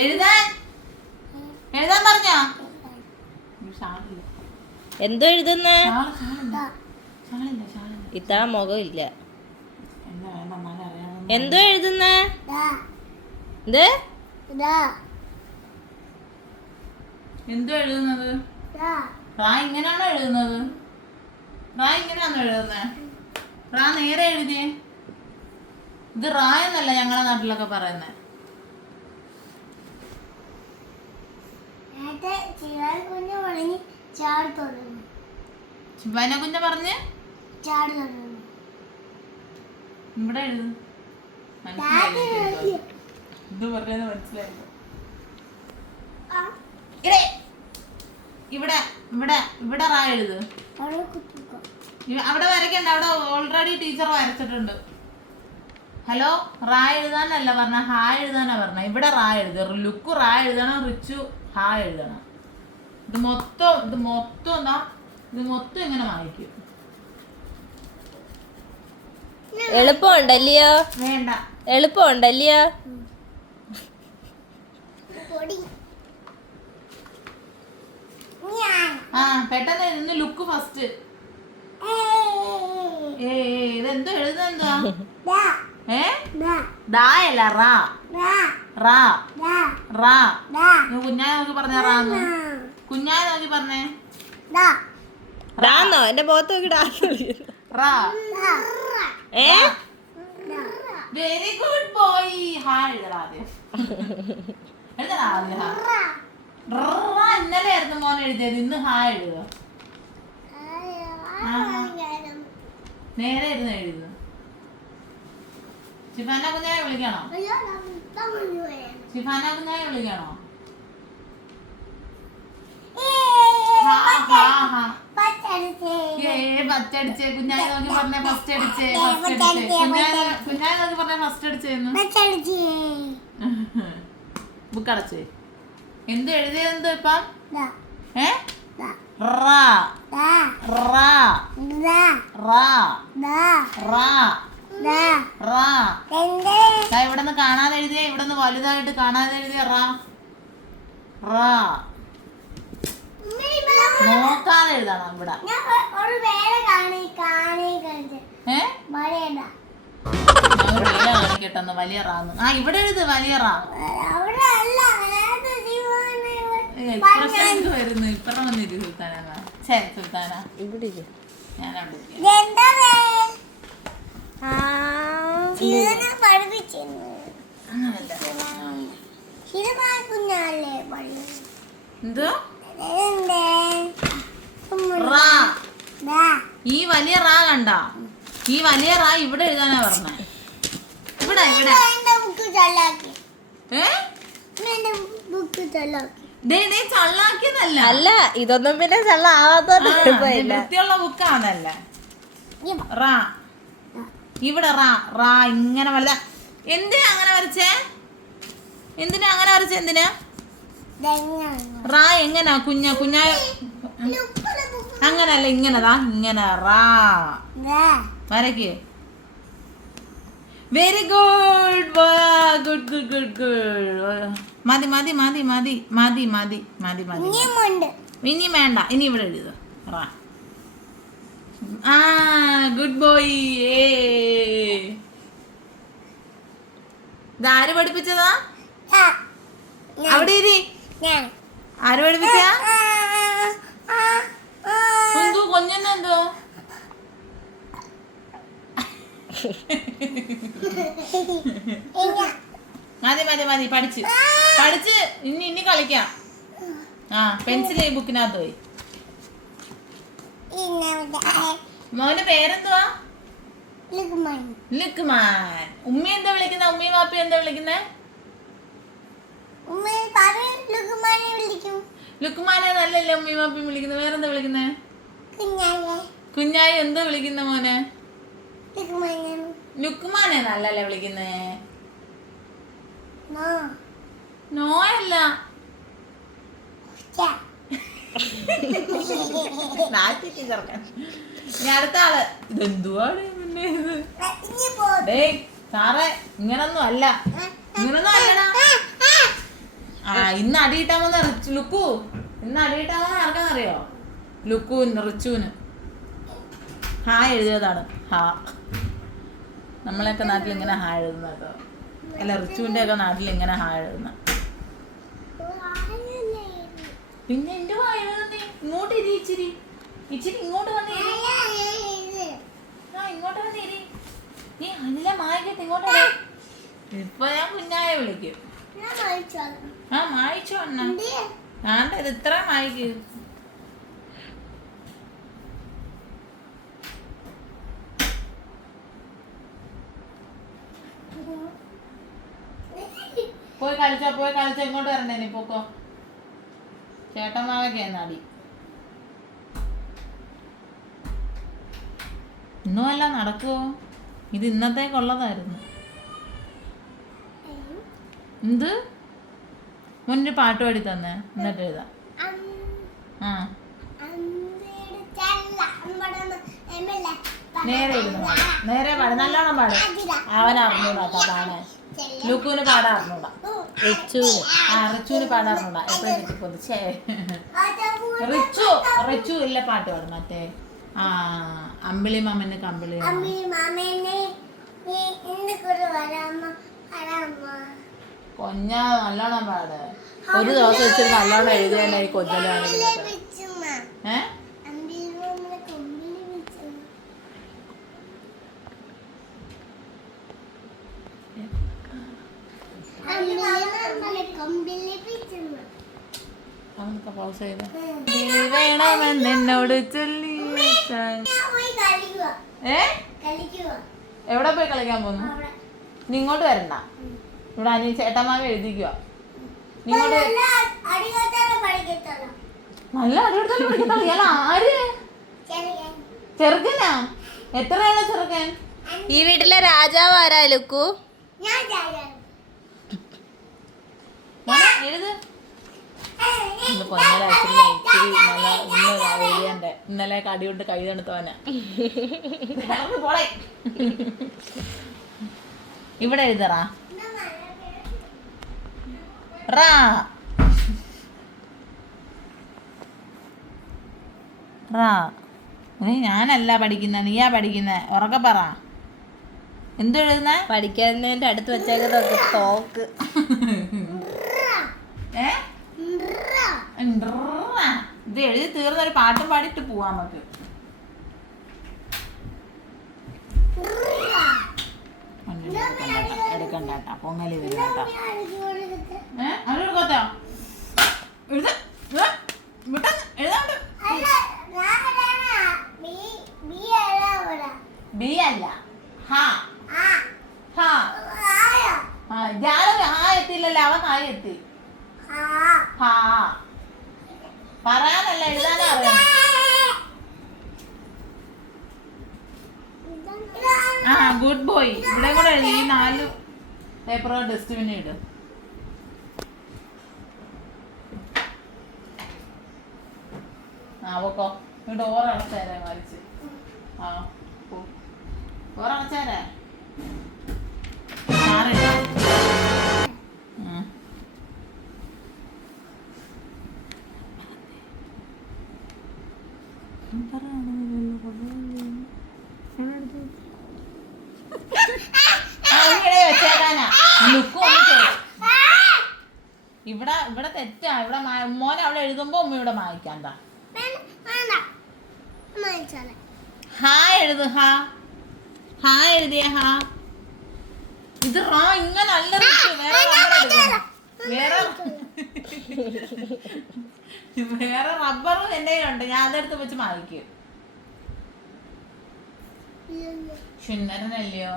എഴുതാൻ എഴുതാൻ പറഞ്ഞോ? എന്തോ എഴുതുന്ന ഇതാ മുഖം ഇല്ല. എന്തോ എഴുതുന്ന എന്തോ എഴുതുന്നത്? റാ ഇങ്ങനെയാണോ എഴുതുന്നത്? റാ ഇങ്ങനെയാണോ എഴുതുന്നത്? റാ നേരെ എഴുതിയേ. ഇത് റാ എന്നല്ല ഞങ്ങളെ നാട്ടിലൊക്കെ പറയുന്നത്. ശിവാന കുഞ്ഞ പറഞ്ഞ് ഇവിടെ എഴുതു. ഇത് പറഞ്ഞത് മനസ്സിലായില്ല. ഇവിടെ ഇവിടെ ഇവിടെ റാ എഴുത്. അവിടെ വരയ്ക്കണ്ട, അവിടെ ഓൾറെഡി ടീച്ചർ വരച്ചിട്ടുണ്ട്. ഹലോ, റാ എഴുതാനല്ല പറഞ്ഞ, ഹാ എഴുതാനാ പറഞ്ഞ. ഇവിടെ റാ എഴുത്. ലുക്കു റാ എഴുതണം, റിച്ചു ഹാ എഴുതണം. ഇത് മൊത്തം എന്താ, ഇത് മൊത്തം ഇങ്ങനെ വായിക്കും. എളുപ്പമുണ്ടല്ലയോ? വേണ്ട, എളുപ്പമുണ്ടല്ലയോ? ആ പെട്ടെന്ന് ഇന്ന് ലുക്ക് ഫസ്റ്റ്. ഇതെന്തോ എഴുതുന്നെന്തുവാ? ദായല്ല റാ. റാ റാ. കുഞ്ഞായ നോക്കി പറഞ്ഞ റാന്ന്. കുഞ്ഞായ നോക്കി പറഞ്ഞേ റാന്നോ? എന്റെ മുഖത്ത് നോക്കി റാ. Very good boy. ഹാ എഴുതടാ ആദ്യം. എഴുതടാ ആദ്യം ഹാ. ഇന്നലെ ആയിരുന്നു മോൻ എഴുതിയത്, ഇന്ന് ഹാ എഴുതുക. നേരെ ഇരുന്ന് എഴുതുക. ഷിഫാന കുഞ്ഞായ വിളിക്കണോ? ഷിഫാന കുഞ്ഞായ വിളിക്കണോ? പച്ചടിച്ചേ. കുഞ്ഞായ നോക്കി പറഞ്ഞ ഫസ്റ്റ് അടിച്ചേ. കുഞ്ഞായ നോക്കി പറഞ്ഞ ഫസ്റ്റ് അടിച്ചേന്ന്. ബുക്ക് അടച്ചേ. എന്ത് എഴുതിയെന്തോ ഇപ്പം? റാ റാ റാ റാ റാ. ഇവിടെ നിന്ന് കാണാതെ എഴുതിയ, ഇവിടെ നിന്ന് വലുതായിട്ട് കാണാതെ എഴുതിയ റാ റാ. നോക്കാതെ എഴുതണം ഇവിടെ. കാണിക്കട്ടെന്ന് വലിയ റാന്ന്. ആ ഇവിടെ എഴുത് വലിയ റാ. എക്സ്പ്രഷൻ വരുന്നു. ഇപ്പറം വന്നിട്ട് സുൽത്താന. സുൽത്താന ഇവിടെ ഞാൻ അവിടെ എന്തോ റാ. ഈ വലിയ റാ കണ്ട? ഈ വലിയ റാ ഇവിടെ എഴുതാനാ പറഞ്ഞ. ഇവിടെ ഇവിടെ ചള്ളാക്കിയതല്ല. അല്ല, ഇതൊന്നും പിന്നെ വൃത്തിയുള്ള ബുക്കാണല്ല. റാ ഇവിടെ റാ റാ ഇങ്ങനെ വലുതാ. എന്തിനാ അങ്ങനെ വരച്ചേ? എന്തിനാ അങ്ങനെ വരച്ചേ? എന്തിനാ റാ എങ്ങനാ കുഞ്ഞായ? അങ്ങനല്ല, ഇങ്ങനെതാ ഇങ്ങനെ റാ വരയ്ക്ക്. Very good. Good good good good. മതി മതി മതി മതി മതി മതി മതി മതി. ഇനി വേണ്ട, ഇനി ഇവിടെ എഴുതുക റാ. ആ ഗുഡ് ബോയ്. ഇതാര് പഠിപ്പിച്ചതാ? അവിടെ ഇരി. ആര് പഠിപ്പിച്ച? എന്തോ കൊഞ്ഞെന്തോ? മതി മതി മതി. പഠിച്ച് ഇനി കളിക്കാം. ആ പെൻസിൽ ഈ ബുക്കിനകത്ത് പോയി. മോന്റെ പേരെന്തുവാ? ലുക്മാൻ. ഉമ്മി എന്താ വിളിക്കുന്ന? ഉമ്മയും വാപ്പി എന്താ വിളിക്കുന്നേ? ലുക്മാനെ നല്ലല്ലേ ഉമ്മയും വാപ്പിയും വിളിക്കുന്നത്. വേറെന്താ വിളിക്കുന്നേ? കുഞ്ഞായി എന്താ വിളിക്കുന്ന മോനെ? ലുക്മാനെ നല്ലല്ലേ വിളിക്കുന്നേ? നോയല്ല. അടുത്ത ആള്. ഇതെന്തുവാണ് പിന്നെ ഇത്? സാറേ ഇങ്ങനൊന്നും അല്ല, ഇങ്ങനൊന്നും അല്ലടാ. ആ ഇന്ന് അടിയിട്ടാൻ വന്ന ലുക്കു, ഇന്ന് അടിയിട്ടാൻ വന്ന ആർക്കാന്നറിയോ? ലുക്കുവിന്, റിച്ചുവിന് ഹായ് എഴുതിയതാണ്. ഹാ, നമ്മളെയൊക്കെ നാട്ടിൽ ഇങ്ങനെ ഹായ് എഴുതുന്ന കേട്ടോ. അല്ല, റിച്ചുവിൻ്റെ ഒക്കെ നാട്ടിൽ ഇങ്ങനെ ഹായ് എഴുതുന്ന. പിന്നെ എന്റെ വായനേ ഇങ്ങോട്ട് ഇരി, ഇച്ചിരി ഇച്ചിരി ഇങ്ങോട്ട് വന്നേ. ആ ഇങ്ങോട്ട് വന്നേരി. നീ അനില മായിക്കട്ടെ ഇങ്ങോട്ട്. ഇപ്പൊ ഞാൻ കുഞ്ഞായ വിളിക്കും. ആ മായിച്ചോ അണ്ണ. ഞാൻ ഇത് ഇത്ര മായിക്ക്. പോയി കളിച്ചോ, പോയി കളിച്ചോ. ഇങ്ങോട്ട് വരണ്ടേ നീ, പോക്കോ. ചേട്ടന്മാവൊക്കെ നടി ഇന്നും അല്ല നടക്കുവോ? ഇത് ഇന്നത്തേക്കുള്ളതായിരുന്നു. എന്ത് മുന്നൊരു പാട്ട് പാടി തന്നെ എന്നിട്ട് എഴുതാം. ആ നേരെ ഇരുന്ന് പാടാം, നേരെ പാടും, നല്ലോണം പാടും. അവൻ അറിഞ്ഞൂടാ പാടാൻ. ലുക്കുവിന് പാടാൻ അറിഞ്ഞൂടാ. റിച്ചുവിന് പാടാൻ അറിഞ്ഞൂടാ. എപ്പോഴും കിട്ടിപ്പോന്നു. റിച്ചു ഇല്ല പാട്ട് പാടും. മറ്റേ ആ അമ്പിളി മാമന് കമ്പിളി കൊഞ്ഞ നല്ലോണം പാട്. ഒരു ദിവസം വെച്ചിട്ട് നല്ലോണം എഴുതിയായി കൊഞ്ഞലാണെങ്കിൽ. വേണമെന്നോട് ചൊല്ലി. എവിടെ പോയി കളിക്കാൻ പോന്നു? നീ ഇങ്ങോട്ട് വരണ്ട. ഇവിടെ അനി ചേട്ടന്മാരെ എഴുതിക്കുക. നിങ്ങോട്ട് നല്ല അടിപൊളി പഠിക്കട്ടോ. ഇയാൾ ആര്? ചെറുക്കനാ? എത്രയുള്ള ചെറുക്കൻ? ഈ വീട്ടിലെ രാജാവ് ആരാ ലുക്കു? എഴുത്. ഇന്നലെ കടി കൊണ്ട് കൈ തണുത്തവനാ. ഇവിടെ എഴുതറാ. ഞാനല്ല പഠിക്കുന്ന, നീയാ പഠിക്കുന്ന. ഉറക്കെ പറ. എന്തു എഴുതുന്ന? പഠിക്കുന്നതിന്റെ അടുത്ത് വെച്ചേക്കുന്നതൊക്കെ തോക്ക്. ഇത് എഴുതി തീർന്നൊരു പാട്ടും പാടിയിട്ട് പോവാ നമുക്ക്. എടുക്കണ്ടാട്ടാ, പൊങ്ങലി വരുന്നേട്ടാ. കൊടുക്കോ? എഴുതാണ്ട്. ബി അല്ല, ഹാ. എത്തിയില്ലല്ലോ, അവൻ ഹായ് എത്തി. പറയാനല്ല, എഴുതാനാ അറിയാം. ആ ഗുഡ് ബോയ്. ഇവിടെ കൂടെ എഴുതി. 4 പേപ്പർ ഡസ്റ്റ്ബിന് ഇട്. ഓക്കോ. ഡോർ അടച്ചേരാ വലിച്ച്. ഡോർ അടച്ചേരാ. ഇവിടെ തെറ്റാ. ഇവിടെ മോനെ അവിടെ എഴുതുമ്പോ ഉമ്മയുടെ മായ്ക്കാന്താ. ഹാ എഴുതു. ഹാ എഴുതിയ ഹാ. ഇത് റാ ഇങ്ങനെ അല്ല. വേറെ റബ്ബറും എന്റെ കയ്യിലുണ്ട്. ഞാൻ അതെടുത്ത് വെച്ച് മായ്ക്കും. സുന്ദരനല്ലയോ?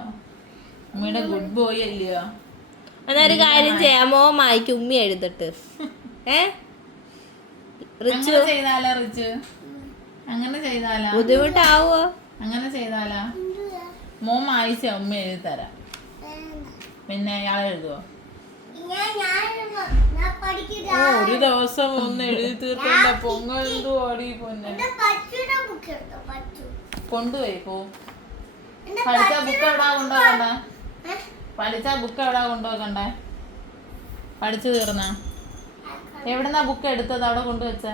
ഉമ്മയുടെ ഗുഡ് ബോയ് അല്ലയോ? അതൊരു കാര്യം ചെയ്യാമോ? മായ്ക്ക് ഉമ്മി എഴുതിട്ട്. ചെയ്താലോ റിച്ച്? അങ്ങനെ ചെയ്താലോ? ബുദ്ധിമുട്ടാവോ? അങ്ങനെ ചെയ്താലോ? മോൻ മായിച്ച ഉമ്മ എഴുതി തരാം. പിന്നെ അയാളെ എഴുതുവോ? ഒരു ദിവസം ഒന്ന് എഴുതി തീർക്കണ്ട. പൊങ്ങെഴുതു ഓടി പൊന്നെ. കൊണ്ടുപോയി പോ. പഠിച്ച ബുക്ക് എവിടാ കൊണ്ടുപോകണ്ടേ? പഠിച്ച ബുക്ക് എവിടാ കൊണ്ടുപോകണ്ടേ? പഠിച്ചു തീർന്ന എവിടെന്നാ ബുക്ക് എടുത്തത് അവിടെ കൊണ്ടുവച്ചേ?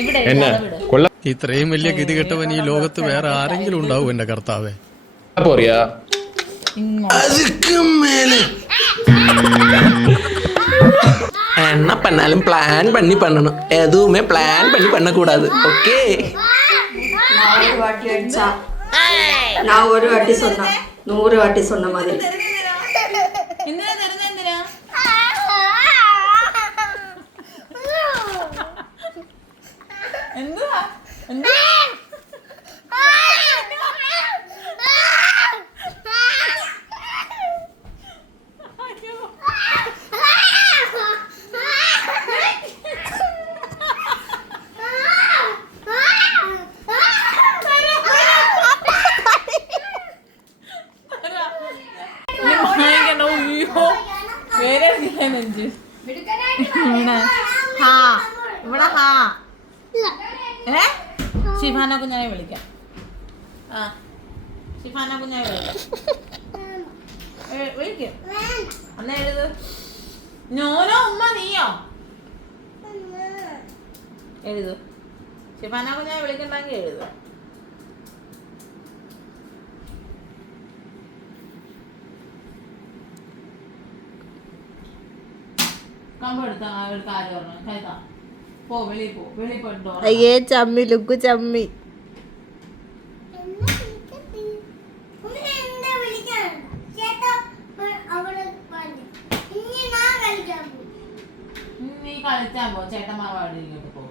ഇവിടെ ഇത്രയും വലിയ ഗതികെട്ടവൻ ഈ ലോകത്ത് വേറെ ആരെങ്കിലും ഉണ്ടാവും എന്റെ കർത്താവേ. என்ன பண்ணாலும் பிளான் பண்ணி பண்ணணும், எதுவுமே பிளான் பண்ணி பண்ணக்கூடாது. ஓகே, நான் ஒரு வாட்டி சொன்னா 100 வாட்டி சொன்ன மாதிரி. ഷിഫാന കുഞ്ഞാനെ വിളിക്കാം. ഷിഫാന കുഞ്ഞാനെ വിളിക്കാം. അന്ന് എഴുത്. ഞാനോ ഉമ്മ നീയോ എഴുതു. ഷിഫാന കുഞ്ഞാനെ വിളിക്കണ്ടെങ്കിൽ എഴുതു. കമ്പെടുത്താ ഒരു കാര്യം പറഞ്ഞു. കൈതാ പോ, വെളിയിൽ പോ, വെളിയിൽ പോയിട്ടോ. അയ്യേ ചമ്മി, ലുക്കു ചമ്മി. നീ കളിച്ചാൻ പോ, ചേട്ടന്മാർ വാടിയിലോട്ട് പോ.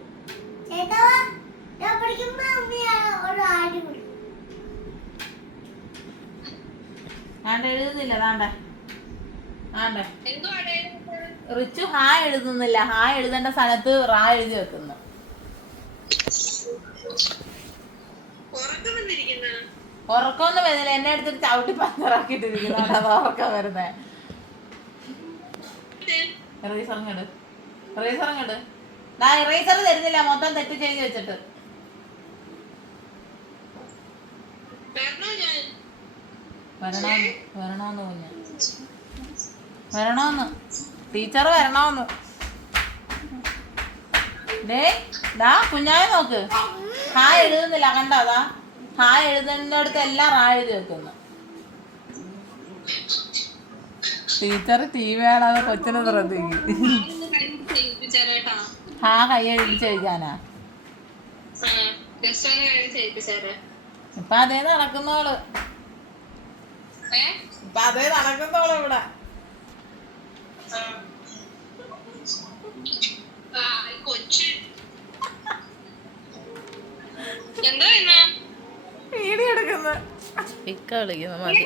ആണ്ടെ എഴുതുന്നില്ല. താണ്ടെ ആണ്ടെ റിച്ചു ഹായ് എഴുതുന്നില്ല. ഹായ് എഴുതേണ്ട സ്ഥലത്ത് റാ എഴുതി വെക്കുന്നു. ഉറക്കമൊന്നും വരുന്നില്ല. എന്നെ എടുത്തിട്ട് ചവിട്ടി പഞ്ചറാക്കിട്ടിരിക്കുന്നു. അത് ഉറക്കം വരുന്നേ. ഇറേസറിങ്ങട്, ഇറേസറിങ്ങട്. ഇറേസർ തരുന്നില്ല, മൊത്തം തെറ്റ് ചെയ്ത് വെച്ചിട്ട്. വരണോന്ന് കുഞ്ഞ, വരണോന്ന് ടീച്ചർ വരണോന്ന്. ഡാ കുഞ്ഞായ നോക്ക്, ഹായ് എഴുതുന്നില്ല. കണ്ടോ? അതാ ഹായ് എഴുതുന്നിടത്ത് എല്ലാം റാ എഴുതി വെക്കുന്നു. ടീച്ചർ ടി വി ആണത് കൊച്ചിനെ ശ്രദ്ധിക്കും. ഹാ കൈ എഴുതിച്ചെഴുതാനാ. ഇപ്പൊ അതേ നടക്കുന്നോള്, ഇപ്പൊ അതേ നടക്കുന്നോള് ഇവിടെ. വീഡിയോ എടുക്കുന്നു, പിക്ക വിളിക്കുന്നു മതി.